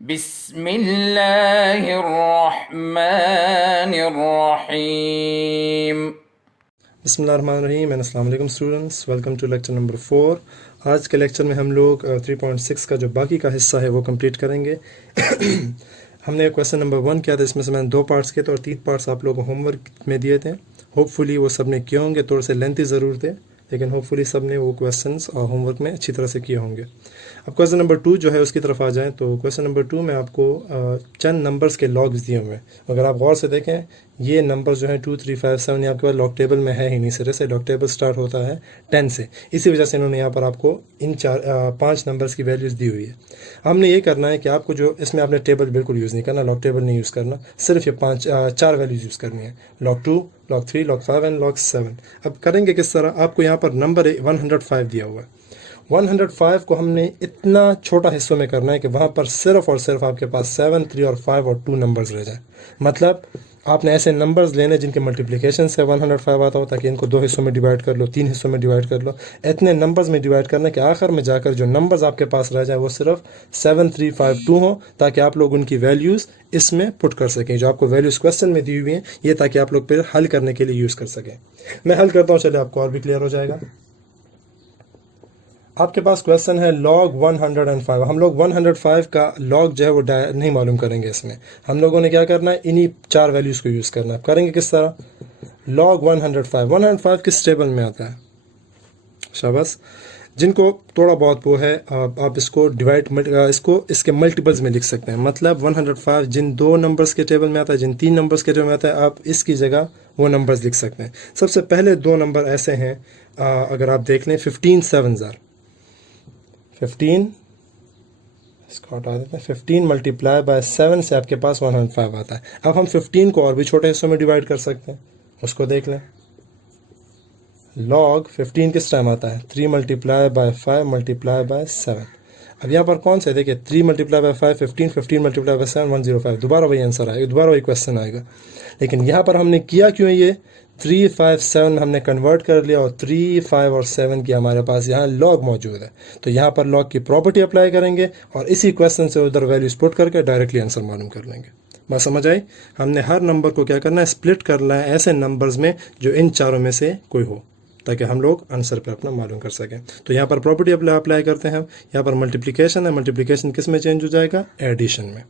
बिस्मिल्लाहिर्रहमानिर्रहीम। बिस्मिल्लाहिर्रहमानिर्रहीम एंड अस्सलाम वालेकुम students, welcome to lecture number 4। आज के लेक्चर में हम लोग 3.6 का जो बाकी का हिस्सा है वो कंप्लीट करेंगे। हमने क्वेश्चन नंबर 1 किया था, इसमें से मैंने 2 पार्ट्स किए थे और 3 पार्ट्स आप लोगों को होमवर्क में दिए थे। होपफुली वो सब ने किए होंगे, थोड़े से लेंथी ज़रूर थे लेकिन होपफुली सब ने वो क्वेश्चंस और होमवर्क में अच्छी तरह से किए होंगे। अब क्वेश्चन नंबर 2 जो है उसकी तरफ आ जाएं तो क्वेश्चन नंबर 2 में आपको चंद नंबर्स के लॉग्स दिए हुए हैं। अगर आप गौर से देखें, ये नंबर जो है 2, 3, 5, 7 ये आपके पास लॉग टेबल में है ही नहीं। सिरे से लॉग टेबल स्टार्ट होता है 10 से, इसी वजह से इन्होंने यहाँ पर आपको इन 5 नंबर्स की वैल्यूज़ दी हुई है। हमने ये करना है कि आपको जो इसमें आपने टेबल बिल्कुल यूज़ नहीं करना, लॉग टेबल नहीं यूज़ करना, सिर्फ ये 4 वैल्यूज़ यूज़ करनी है, log 2, log 3, log 5 and log 7। अब करेंगे किस तरह, आपको यहाँ पर नंबर 105 दिया हुआ है। 105 को हमने इतना छोटा हिस्सों में करना है कि वहाँ पर सिर्फ और सिर्फ आपके पास 7, 3 और 5 और 2 नंबर्स रह जाए। मतलब आपने ऐसे नंबर्स लेने जिनके मल्टीप्लिकेशन से 105 आता हो, ताकि इनको 2 हिस्सों में डिवाइड कर लो, 3 हिस्सों में डिवाइड कर लो, इतने नंबर्स में डिवाइड करना कि आखिर में जाकर जो नंबर्स आपके पास रह जाए वो सिर्फ 7, 3, 5, 2 हो, ताकि आप लोग उनकी वैल्यूज़ इसमें पुट कर सकें। जो आपको वैल्यूज़ क्वेश्चन में दी हुई हैं ये, ताकि आप लोग फिर हल करने के लिए यूज़ कर सकें। मैं हल करता हूँ, चलिए आपको और भी क्लियर हो जाएगा। आपके पास क्वेश्चन है log 105। हम लोग 105 का log जो है वो नहीं मालूम करेंगे। इसमें हम लोगों ने क्या करना है, इन्हीं 4 वैल्यूज़ को यूज़ करना है। करेंगे किस तरह, log 105 किस टेबल में आता है, शाबाश। जिनको थोड़ा बहुत वो है आप इसको इसके मल्टीपल्स में लिख सकते हैं। मतलब 105 जिन 2 नंबर्स के टेबल में आता है, जिन 3 नंबर्स के टेबल में आता है, आप इसकी जगह वो नंबर्स लिख सकते हैं। सबसे पहले 2 नंबर ऐसे हैं, अगर आप देख लें 15 7 15, इसको हटा देते हैं, 15 मल्टीप्लाई बाय 7 से आपके पास 105 आता है। अब हम 15 को और भी छोटे हिस्सों में डिवाइड कर सकते हैं, उसको देख लें। log 15 किस टाइम आता है, 3 मल्टीप्लाई बाय 5 मल्टीप्लाई बाय 7। अब यहाँ पर कौन सा है, देखिए 3 मल्टीप्लाई बाय 5 15, 15 मल्टीप्लाई बाय 7 105। दोबारा वही आंसर आएगा, दोबारा वही क्वेश्चन आएगा। लेकिन यहाँ पर हमने किया क्यों, ये 3, 5, 7 हमने कन्वर्ट कर लिया और 3, 5 और 7 की हमारे पास यहाँ लॉग मौजूद है। तो यहाँ पर लॉग की प्रॉपर्टी अप्लाई करेंगे और इसी क्वेश्चन से उधर वैल्यूज पुट करके डायरेक्टली आंसर मालूम कर लेंगे। बात समझ आई। हमने हर नंबर को क्या करना है, स्प्लिट करना है ऐसे नंबर्स में जो इन चारों में से कोई हो, ताकि हम लोग आंसर पर अपना मालूम कर सकें। तो यहाँ पर प्रॉपर्टी अप्लाई करते हैं। यहाँ पर मल्टीप्लिकेशन है, मल्टीप्लिकेशन किस में चेंज हो जाएगा, एडिशन में।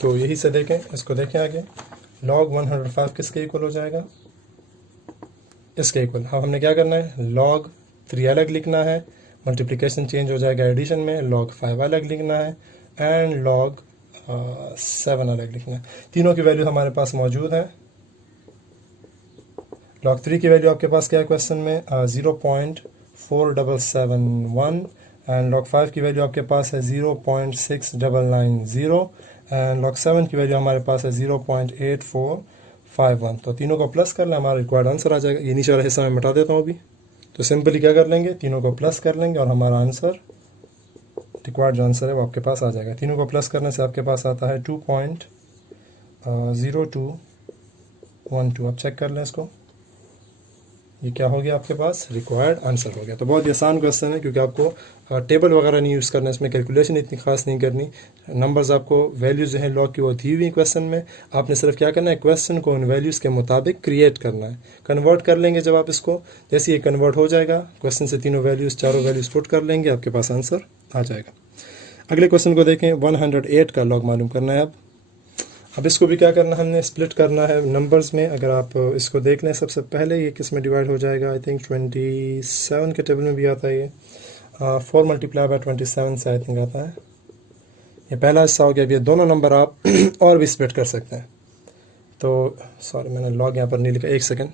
तो यही से देखें, इसको देखें आगे, log 105 किसके इक्वल हो जाएगा, इसके इक्वल। अब हमने क्या करना है, log 3 अलग लिखना है, मल्टीप्लिकेशन चेंज हो जाएगा एडिशन में, log 5 अलग लिखना है एंड log 7 अलग लिखना है। तीनों की वैल्यू हमारे पास मौजूद है। log 3 की वैल्यू आपके पास क्या है क्वेश्चन में, 0.4771 एंड log 5 की वैल्यू आपके पास है 0.6990 एंड log 7 की वैल्यू हमारे पास है 0.8451। तो तीनों को प्लस कर लें, हमारा रिक्वायर्ड आंसर आ जाएगा। ये नीचे वाला हिस्सा मैं मिटा देता हूँ अभी। तो सिंपली क्या कर लेंगे, तीनों को प्लस कर लेंगे और हमारा आंसर, रिक्वायर्ड जो आंसर है वो आपके पास आ जाएगा। तीनों को प्लस करने से आपके पास आता है 2.0212। अब चेक कर लें इसको, ये क्या हो गया आपके पास, रिक्वायर्ड आंसर हो गया। तो बहुत ही आसान क्वेश्चन है, क्योंकि आपको टेबल वगैरह नहीं यूज़ करना, इसमें कैलकुलेशन इतनी खास नहीं करनी। नंबर्स आपको वैल्यूज़ जो हैं लॉग की वो दी हुई क्वेश्चन में, आपने सिर्फ क्या करना है, क्वेश्चन को उन वैल्यूज़ के मुताबिक क्रिएट करना है। कन्वर्ट कर लेंगे जब आप इसको, जैसे ये कन्वर्ट हो जाएगा क्वेश्चन से, तीनों वैल्यूज़, चारों वैल्यूज़ पुट कर लेंगे, आपके पास आंसर आ जाएगा। अगले क्वेश्चन को देखें, 108 का लॉग मालूम करना है। अब इसको भी क्या करना है, हमने स्प्लिट करना है नंबर्स में। अगर आप इसको देख लें, सबसे पहले ये किस में डिवाइड हो जाएगा, आई थिंक 27 के टेबल में भी आता है ये। 4 मल्टीप्लाई बाय 27 से आई थिंक आता है। ये पहला हिस्सा हो गया। अब ये दोनों नंबर आप और भी स्प्लिट कर सकते हैं। तो सॉरी, मैंने लॉग यहाँ पर नहीं लिखा, एक सेकेंड,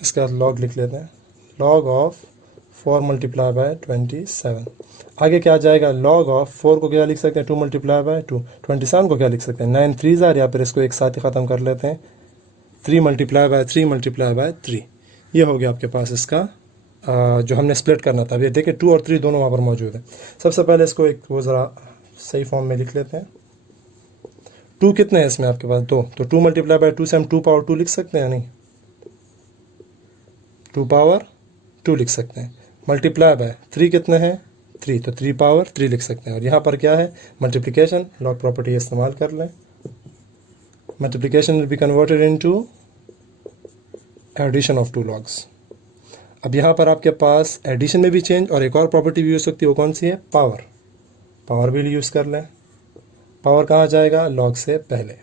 इसका लॉग लिख लेते हैं। Log of 4 multiply by 27। आगे क्या आ जाएगा, लॉग ऑफ 4 को क्या लिख सकते हैं, 2 मल्टीप्लाई बाय 2। 27 को क्या लिख सकते हैं, 9 3 ज़ार, या फिर इसको एक साथ ही ख़त्म कर लेते हैं, 3 मल्टीप्लाई बाय 3 मल्टीप्लाई बाय 3। ये हो गया आपके पास इसका जो हमने स्प्लिट करना था। अब ये देखिए 2 और 3 दोनों वहाँ पर मौजूद है। सबसे पहले इसको एक वो ज़रा सही फॉर्म में लिख लेते हैं। 2 कितने हैं इसमें आपके पास, 2। तो 2 मल्टीप्लाई बाय 2 से हम 2 पावर 2 लिख सकते हैं, नहीं, 2 पावर 2 लिख सकते हैं। मल्टीप्लाई बाय 3 कितने हैं, 3, तो 3 पावर 3 लिख सकते हैं। और यहाँ पर क्या है, मल्टीप्लिकेशन, लॉग प्रॉपर्टी इस्तेमाल कर लें। Multiplication will be converted into addition of two logs. अब यहाँ पर आपके पास एडिशन में भी चेंज और एक और प्रॉपर्टी भी हो सकती है, वो कौन सी है, पावर। पावर भी यूज़ कर लें। पावर कहाँ जाएगा, लॉग से पहले।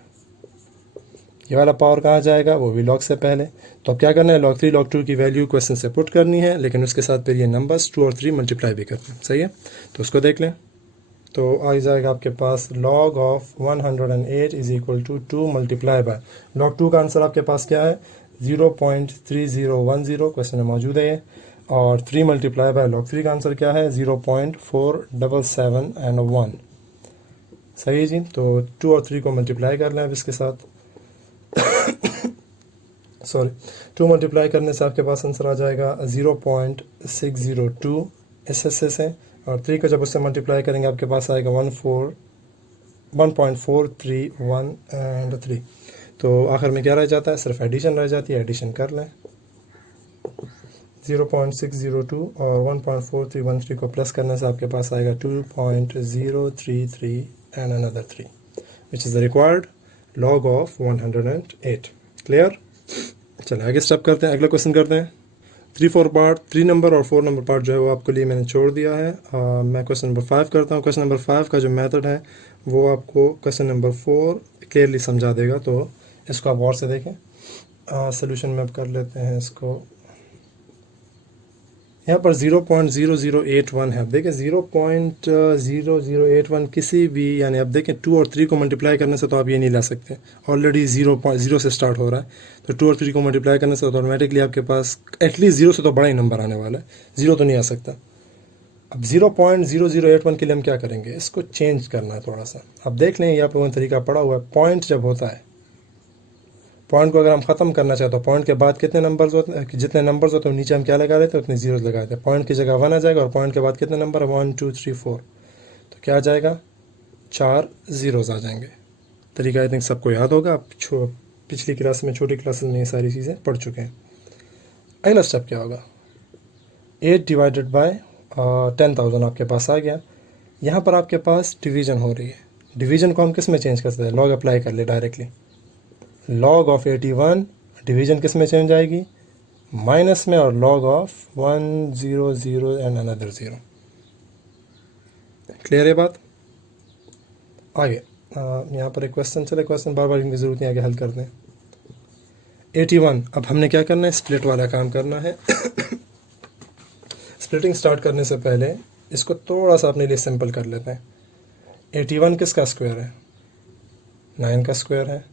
ये वाला पावर कहाँ जाएगा, वो भी लॉग से पहले। तो अब क्या करना है, log 3 log 2 की वैल्यू क्वेश्चन से पुट करनी है, लेकिन उसके साथ फिर ये नंबर्स 2 और 3 मल्टीप्लाई भी करते हैं। सही है, तो उसको देख लें। तो आ जाएगा आपके पास log of 108 is equal to 2 multiply by log 2 का आंसर आपके पास क्या है, 0.3010 क्वेश्चन में मौजूद है ये। और 3 मल्टीप्लाई बाय log 3 का आंसर क्या है, 0.4771। सही है जी। तो 2 और 3 को मल्टीप्लाई कर लें अब इसके साथ। सॉरी, 2 मल्टीप्लाई करने से आपके पास आंसर आ जाएगा 0.602 एस से। और 3 को जब उससे मल्टीप्लाई करेंगे आपके पास आएगा 1.431 एंड 3। तो आखिर में क्या रह जाता है, सिर्फ एडिशन रह जाती है। एडिशन कर लें, 0.602 और 1.4313 को प्लस करने से आपके पास आएगा 2.033 and another 3 which is the required log of 108। Clear. चलिए आगे स्टेप करते हैं, अगला क्वेश्चन करते हैं। 3-4 पार्ट, 3 नंबर और 4 नंबर पार्ट जो है वो आपके लिए मैंने छोड़ दिया है। मैं क्वेश्चन नंबर 5 करता हूँ। क्वेश्चन नंबर 5 का जो मेथड है वो आपको क्वेश्चन नंबर 4 क्लियरली समझा देगा, तो इसको आप गौर से देखें। सोल्यूशन में अब कर लेते हैं इसको। यहाँ पर 0.0081 है। अब देखें 0.0081 किसी भी, यानी अब देखें 2 और 3 को मल्टीप्लाई करने से तो आप ये नहीं ला सकते, ऑलरेडी 0.0 से स्टार्ट हो रहा है। तो 2 और 3 को मल्टीप्लाई करने से तो ऑटोमेटिकली आपके पास एटलीस्ट 0 से तो बड़ा ही नंबर आने वाला है, 0 तो नहीं आ सकता। अब 0.0081 के लिए हम क्या करेंगे, इसको चेंज करना है थोड़ा सा। अब देख लें यहाँ पर वो तरीका पड़ा हुआ है। पॉइंट जब होता है, पॉइंट को अगर हम ख़त्म करना चाहते तो पॉइंट के बाद कितने नंबर्स होते हैं, जितने नंबर्स होते हैं नीचे हम क्या लगा देते हैं, उतने जीरोस लगा देते हैं। पॉइंट की जगह 1 आ जाएगा और पॉइंट के बाद कितने नंबर है, 1 2 3 4, तो क्या आ जाएगा, 4 जीरोस आ जाएंगे। तरीका आई थिंक सबको याद होगा, आप पिछली क्लास में, छोटी क्लासेस में ये सारी चीज़ें पढ़ चुके हैं। अगला स्टेप क्या होगा, 8 डिवाइडेड बाय 10,000 आपके पास आ गया। यहाँ पर आपके पास डिवीज़न हो रही है। डिवीज़न को हम किस में चेंज कर सकते हैं, लॉग अप्लाई कर ले डायरेक्टली। log ऑफ 81 डिवीज़न किस में चेंज आएगी, माइनस में, और log of 100 and another 0। Clear है बात। आगे यहाँ पर एक क्वेश्चन चले, क्वेश्चन बार बार इनकी ज़रूरत नहीं, आगे हल करते हैं। 81, अब हमने क्या करना है, स्प्लिट वाला काम करना है। स्प्लिटिंग स्टार्ट करने से पहले इसको थोड़ा सा अपने लिए सिंपल कर लेते हैं। 81 किसका स्क्वायर है, 9 का स्क्वायर है।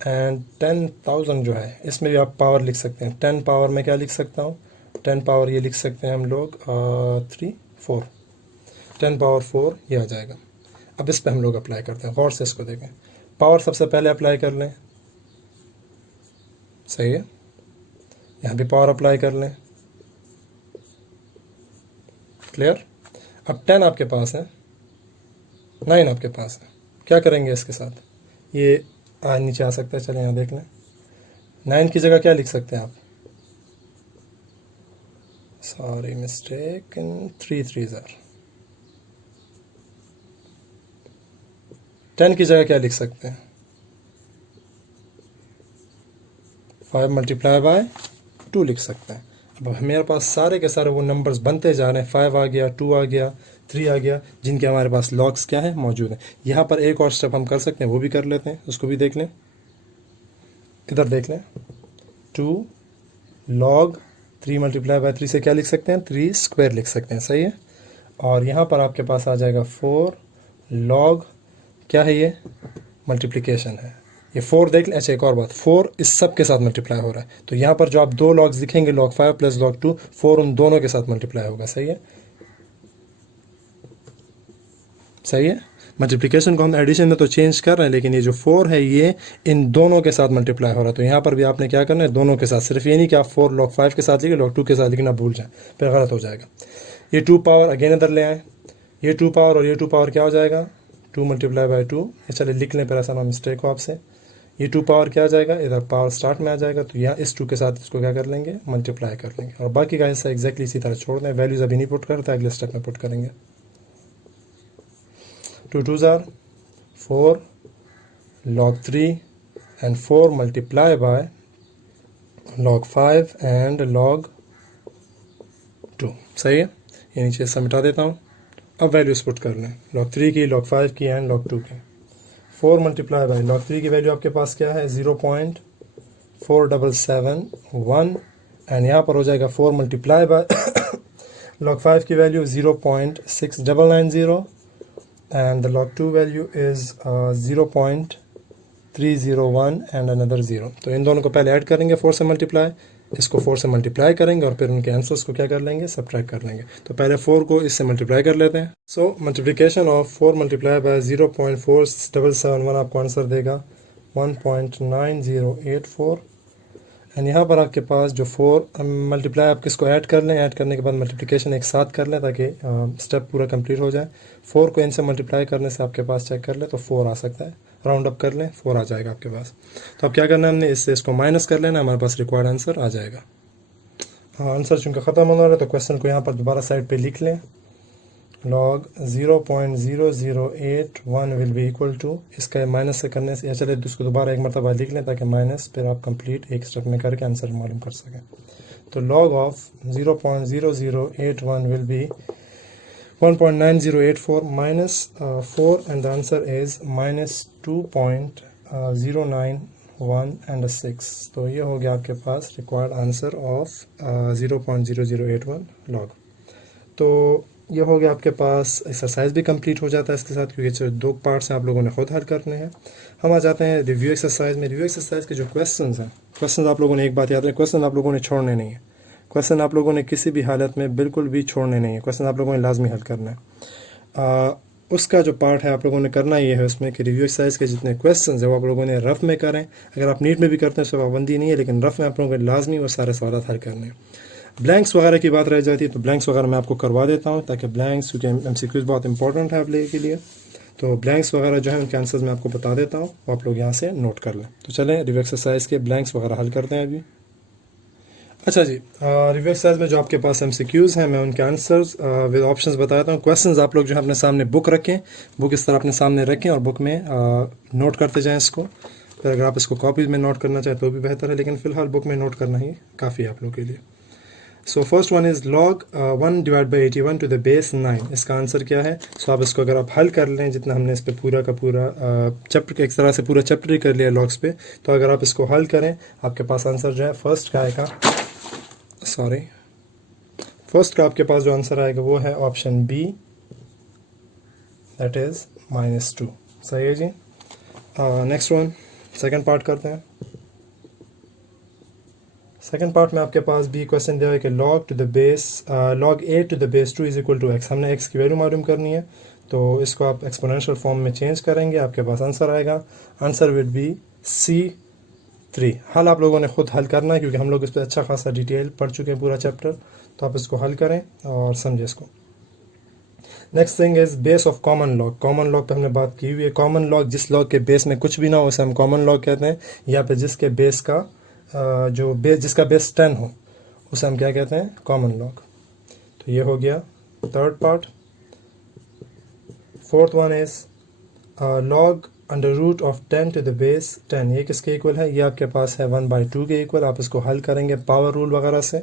एंड 10,000 जो है इसमें भी आप पावर लिख सकते हैं। 10 पावर में क्या लिख सकता हूँ, 10 पावर ये लिख सकते हैं हम लोग 3 4, 10 पावर 4 ये आ जाएगा। अब इस पे हम लोग अप्लाई करते हैं, गौर से इसको देखें। पावर सबसे पहले अप्लाई कर लें, सही है। यहाँ भी पावर अप्लाई कर लें, क्लियर। अब 10 आपके पास है, 9 आपके पास है, क्या करेंगे इसके साथ, ये नीचे आ सकता है। चलें यहाँ देख लें, 9 की जगह क्या लिख सकते हैं आप, सॉरी मिस्टेक, 3 3 ज़र। 10 की जगह क्या लिख सकते हैं, 5 मल्टीप्लाई बाय 2 लिख सकते हैं। अब हमारे पास सारे के सारे वो नंबर्स बनते जा रहे हैं। 5 आ गया, 2 आ गया, 3 आ गया, जिनके हमारे पास लॉग्स क्या है, मौजूद हैं। यहाँ पर एक और स्टेप हम कर सकते हैं, वो भी कर लेते हैं, उसको भी देख लें। इधर देख लें, 2 log 3 मल्टीप्लाई बाय 3 से क्या लिख सकते हैं, 3 स्क्वायर लिख सकते हैं, सही है। और यहाँ पर आपके पास आ जाएगा 4 log, क्या है ये, मल्टीप्लिकेशन है। ये 4 देख लें। अच्छा एक और बात, 4 इस सब के साथ मल्टीप्लाई हो रहा है, तो यहाँ पर जो आप 2 लॉग्स दिखेंगे, log 5 प्लस log 2, 4 उन दोनों के साथ मल्टीप्लाई होगा, सही है, सही है। मल्टीप्लिकेशन को हम एडिशन में तो चेंज कर रहे हैं, लेकिन ये जो 4 है ये इन दोनों के साथ मल्टीप्लाई हो रहा है। तो यहाँ पर भी आपने क्या करना है, दोनों के साथ, सिर्फ ये नहीं कि आप 4 log 5 के साथ लिखे, log 2 के साथ लिखना भूल जाए, फिर गलत हो जाएगा। ये 2 पावर अगेन इधर ले आए, ये 2 पावर और ये 2 पावर क्या हो जाएगा, 2 मल्टीप्लाई बाय 2। चले लिख लें, फिर ऐसा ना मिस्टेक हो आपसे। ये 2 पावर क्या आ जाएगा, इधर पावर स्टार्ट में आ जाएगा, तो यहाँ इस 2 के साथ इसको क्या कर लेंगे, मल्टीप्लाई कर लेंगे। और बाकी का हिस्सा एग्जैक्टली इसी तरह छोड़ दें, वैल्यूज़ अभी नहीं पुट करते, अगले स्टेप में पुट करेंगे। 2 2s are 4 log 3 and 4 multiply by log 5 and log 2। सही है, ये नीचे से मिटा देता हूँ। अब वैल्यूज पुट कर लें, log 3 की, log 5 की एंड log 2 की। 4 मल्टीप्लाई बाई log 3 की वैल्यू आपके पास क्या है 0.4771 एंड यहाँ पर हो जाएगा 4 मल्टीप्लाई बाय log 5 की value 0.6990 and the log 2 value is 0.301 and another 0। तो इन दोनों को पहले ऐड करेंगे 4 से मल्टीप्लाई, इसको 4 से मल्टीप्लाई करेंगे और फिर उनके आंसर्स को क्या कर लेंगे, सब्ट्रैक्ट कर लेंगे। तो पहले 4 को इससे मल्टीप्लाई कर लेते हैं। सो मल्टीप्लिकेशन ऑफ 4 मल्टीप्लाई बाय 0.4771 आपको आंसर देगा 1.9084 एंड यहाँ पर आपके पास जो 4 मल्टीप्लाई आप किसको ऐड कर लें, ऐड करने के बाद मल्टीप्लिकेशन एक साथ कर लें ताकि स्टेप पूरा कंप्लीट हो जाए। 4 को इनसे मल्टीप्लाई करने से आपके पास चेक कर ले तो 4 आ सकता है, राउंड अप कर लें 4 आ जाएगा आपके पास। तो अब क्या करना है, हमने इससे इसको माइनस कर लेना, हमारे पास रिक्वायर्ड आंसर आ जाएगा। आंसर चूँकि ख़त्म होना है तो क्वेश्चन को यहाँ पर दोबारा साइड पे लिख लें। log 0.0081 will be equal to, इसका माइनस से करने से, या चले उसको दोबारा एक मरतबा लिख लें ताकि माइनस फिर आप कंप्लीट एक स्टेप में करके आंसर मालूम कर सकें। तो log of 0.0081 will B 1.9084 minus 4 and the answer is minus 2.091 and a 6। तो ये हो गया आपके पास रिक्वायर्ड आंसर ऑफ 0.0081 log। तो ये हो गया आपके पास, एक्सरसाइज भी कंप्लीट हो जाता है इसके साथ, क्योंकि जो 2 पार्ट्स हैं आप लोगों ने खुद हल करने हैं। हम आ जाते हैं रिव्यू एक्सरसाइज में। रिव्यू एक्सरसाइज के जो क्वेश्चंस हैं, क्वेश्चंस आप लोगों ने एक बात याद रखें, क्वेश्चन आप लोगों ने छोड़ने नहीं है। क्वेश्चन आप लोगों ने किसी भी हालत में बिल्कुल भी छोड़ने नहीं है, क्वेश्चन आप लोगों ने लाजमी हल करना है। उसका जो पार्ट है आप लोगों ने करना ये है उसमें कि रिव्यू एक्सरसाइज के जितने क्वेश्चंस हैं वो आप लोगों ने रफ़ में करें। अगर आप नीट में भी करते हैं उससे पाबंदी नहीं है, लेकिन रफ़ में आप लोगों को लाजमी वो सारे सवाल हल करने हैं। ब्लैंक्स वगैरह की बात रह जाती है तो ब्लैंक्स वगैरह मैं आपको करवा देता हूँ, ताकि ब्लैंक्स क्योंकि MCQs बहुत इंपॉर्टेंट है आप लोगों के लिए। तो ब्लैंक्स वगैरह जो है उनके आंसर्स मैं आपको बता देता हूँ, वो आप लोग यहाँ से नोट कर लें। तो चलें रिव्यू एक्सरसाइज के ब्लैंक्स वगैरह हल करते हैं अभी। अच्छा जी, रिव्यू एक्सरसाइज में जो आपके पास MCQs हैं मैं उनके आंसर्स विद ऑप्शंस बताता हूँ। क्वेश्चंस आप लोग जो है अपने सामने बुक रखें, बुक इस तरह अपने सामने रखें और बुक में नोट करते जाएं इसको। फिर अगर आप इसको कॉपीज में नोट करना चाहें तो भी बेहतर है, लेकिन फ़िलहाल बुक में नोट करना ही काफ़ी है आप लोग के लिए। So first one is log 1 divide by 81 to the base 9। इसका आंसर क्या है? सो आप इसको अगर आप हल कर लें, जितना हमने इस पर पूरा का पूरा चैप्टर एक तरह से पूरा चैप्टर ही कर लिया लॉग्स पे, तो अगर आप इसको हल करें आपके पास आंसर जो है फर्स्ट का आएगा, फर्स्ट का आपके पास जो आंसर आएगा वो है ऑप्शन बी, दैट इज़ -2। सही है जी। नेक्स्ट वन, सेकेंड पार्ट करते हैं। सेकेंड पार्ट में आपके पास भी क्वेश्चन दिया है कि log a to the base 2 is equal to x। हमने x की वैल्यू मालूम करनी है, तो इसको आप एक्सपोनेंशियल फॉर्म में चेंज करेंगे, आपके पास आंसर आएगा। Answer will be C3। हल आप लोगों ने खुद हल करना है क्योंकि हम लोग इस पर अच्छा खासा डिटेल पढ़ चुके हैं पूरा चैप्टर, तो आप इसको हल करें और समझे इसको। Next thing is base of common log. Common log पे हमने बात की हुई है। कॉमन लॉग, जिस लॉग के बेस में कुछ भी ना हो उसे हम कॉमन लॉग कहते हैं, या फिर जिसके बेस का जिसका बेस 10 हो उसे हम क्या कहते हैं? Common log. तो ये हो गया third part. Fourth one is log under root of 10 to the base 10। ये किसके इक्वल है? ये आपके पास है 1/2 के इक्वल। आप इसको हल करेंगे पावर रूल वगैरह से,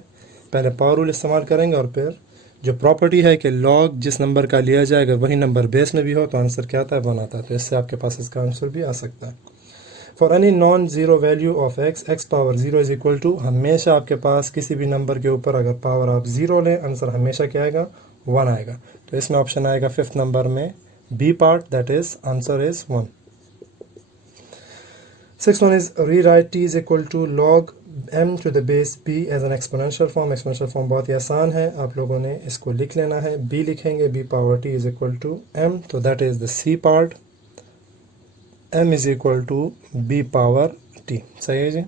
पहले पावर रूल इस्तेमाल करेंगे और फिर जो प्रॉपर्टी है कि लॉग जिस नंबर का लिया जाएगा वही नंबर बेस में भी हो तो आंसर क्या आता है? 1 आता है। तो इससे आपके पास इसका आंसर भी आ सकता है। For any non zero value of x power 0 is equal to, हमेशा आपके पास किसी भी नंबर के ऊपर अगर पावर आप 0 लें आंसर हमेशा क्या आएगा? 1 आएगा। तो इसमें ऑप्शन आएगा 5th नंबर में B part, that is answer is 1। 6th one is rewrite t is equal to log m to the base b as an exponential form. Exponential form बहुत ही आसान है, आप लोगों ने इसको लिख लेना है। b लिखेंगे b power t is equal to m, तो that is the c part. m is equal to b power t। सही है जी।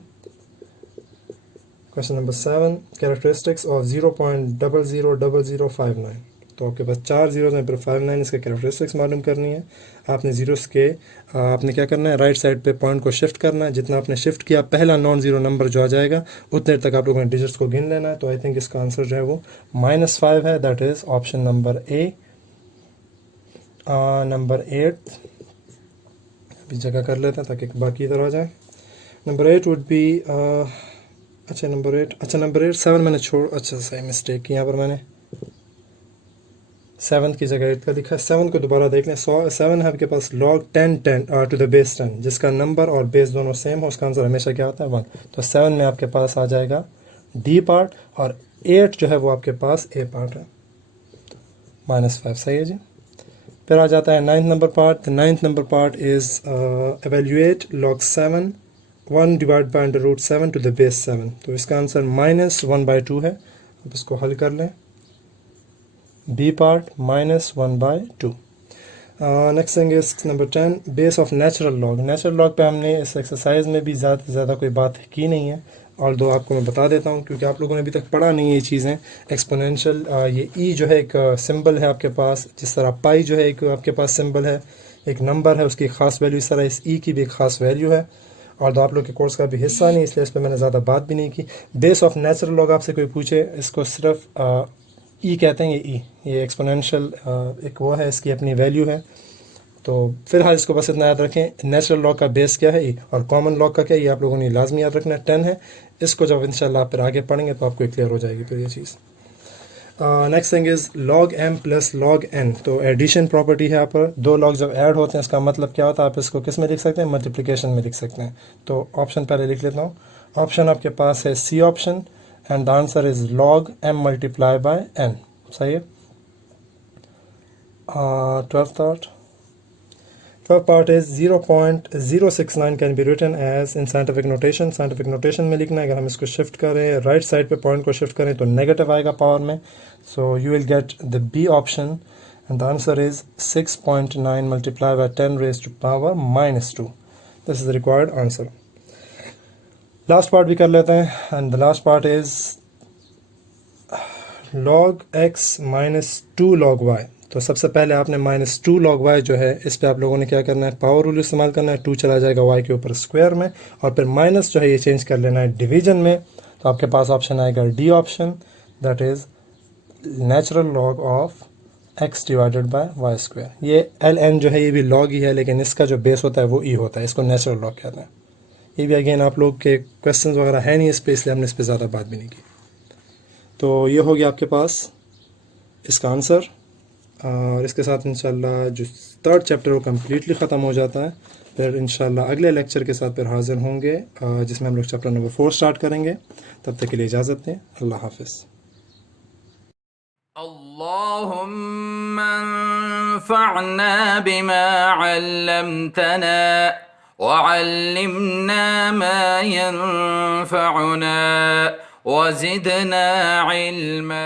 Question number 7, characteristics of 0.000059। तो आपके पास 4 जीरोज हैं फिर 59, इसके कैरेक्टरिस्टिक्स मालूम करनी है। आपने जीरोस के आपने क्या करना है? राइट साइड पे पॉइंट को शिफ्ट करना है। जितना आपने शिफ्ट किया पहला नॉन जीरो नंबर जो आ जाएगा उतने तक आप लोगों ने डिजिट्स को गिन लेना है। तो आई थिंक इसका आंसर जो है वो -5 है, that is option number A. Number 8 अभी जगह कर लेते हैं ताकि बाकी इधर आ जाए। नंबर 8 वुड बी नंबर 8 7 मैंने छोड़, अच्छा सही मिस्टेक की यहाँ पर मैंने 7 की जगह 8 का लिखा है। 7 को दोबारा देख लें। 7 है आपके पास log 10 टू द बेस 10, जिसका नंबर और बेस दोनों सेम हो, उसका आंसर हमेशा क्या होता है 1। तो 7 में आपके पास आ जाएगा डी पार्ट, और 8 जो है वो आपके पास ए पार्ट है, -5 सही है जी। फिर आ जाता है 9th number part. The 9th number part is evaluate log 7 1 divide by √7 to the base 7। तो इसका आंसर -1/2 है। अब इसको हल कर लें। B part -1/2। Next thing is number 10 base of natural log. Natural log पे हमने इस एक्सरसाइज में भी ज़्यादा से ज़्यादा कोई बात की नहीं है, और दो आपको मैं बता देता हूँ क्योंकि आप लोगों ने अभी तक पढ़ा नहीं है ये चीज़ें। एक्सपोनेंशियल ये ई जो है एक सिंबल है आपके पास, जिस तरह पाई जो है एक आपके पास सिंबल है, एक नंबर है, उसकी ख़ास वैल्यू, इस तरह इस ई की भी एक ख़ास वैल्यू है। और आप लोग के कोर्स का भी हिस्सा नहीं, इसलिए इस पर मैंने ज़्यादा बात भी नहीं की। बेस ऑफ नेचुरल लॉग आपसे कोई पूछे, इसको सिर्फ ई कहते हैं। ये ई, ये एक्सपोनेंशियल एक वो है, इसकी अपनी वैल्यू है। तो फिलहाल इसको बस इतना याद रखें, नेचुरल लॉग का बेस क्या है ई, और कॉमन लॉग का क्या है, ये आप लोगों ने लाजमी याद रखना है 10 है। इसको जब इंशाल्लाह आप फिर आगे पढ़ेंगे तो आपको क्लियर हो जाएगी फिर ये चीज़। Next thing is log m plus log n। तो एडिशन प्रॉपर्टी है यहाँ पर, दो लॉग जब ऐड होते हैं इसका मतलब क्या होता है, आप इसको किस में लिख सकते हैं, मल्टीप्लिकेशन में लिख सकते हैं। तो ऑप्शन पहले लिख लेता हूँ। ऑप्शन आपके पास है C option, and the answer is log m multiply by n, सही है। 12th part. 12th part is 0.069 can be written as in scientific notation। scientific notation में लिखना है। अगर हम इसको शिफ्ट करें राइट साइड पे, पॉइंट को शिफ्ट करें तो नेगेटिव आएगा पावर में। So you will get the B option, and the answer is 6.9 multiply by 10 raise to power -2। This is the required answer. Last part भी कर लेते हैं, and the last part is log x -2 log y। तो सबसे पहले आपने -2 log y जो है, इस पे आप लोगों ने क्या करना है, पावर रूल इस्तेमाल करना है। 2 चला जाएगा y के ऊपर स्क्वायर में, और फिर माइनस जो है ये चेंज कर लेना है डिवीजन में। तो आपके पास ऑप्शन आएगा D option, that is natural log of x divided by Y square. ये ln जो है ये भी लॉग ही है, लेकिन इसका जो बेस होता है वो ई होता है, इसको नेचुरल लॉग कहते हैं। ये भी अगेन आप लोग के क्वेश्चन वगैरह है नहीं इस पर, इसलिए हमने इस पर ज़्यादा बात भी नहीं की। तो ये हो गया आपके पास इसका आंसर, और इसके साथ इंशाल्लाह जो 3rd चैप्टर वो कम्प्लीटली ख़त्म हो जाता है। फिर इंशाल्लाह अगले लेक्चर के साथ फिर हाज़िर होंगे, जिसमें हम लोग चैप्टर नंबर 4 स्टार्ट करेंगे। तब तक के लिए इजाज़त दें, अल्लाह हाफ़िज़। अल्लाहुम्मा अन्फ़अना बिमा अल्लमतना वअल्लिमना मा यंफ़अुना वज़िदना इल्मा।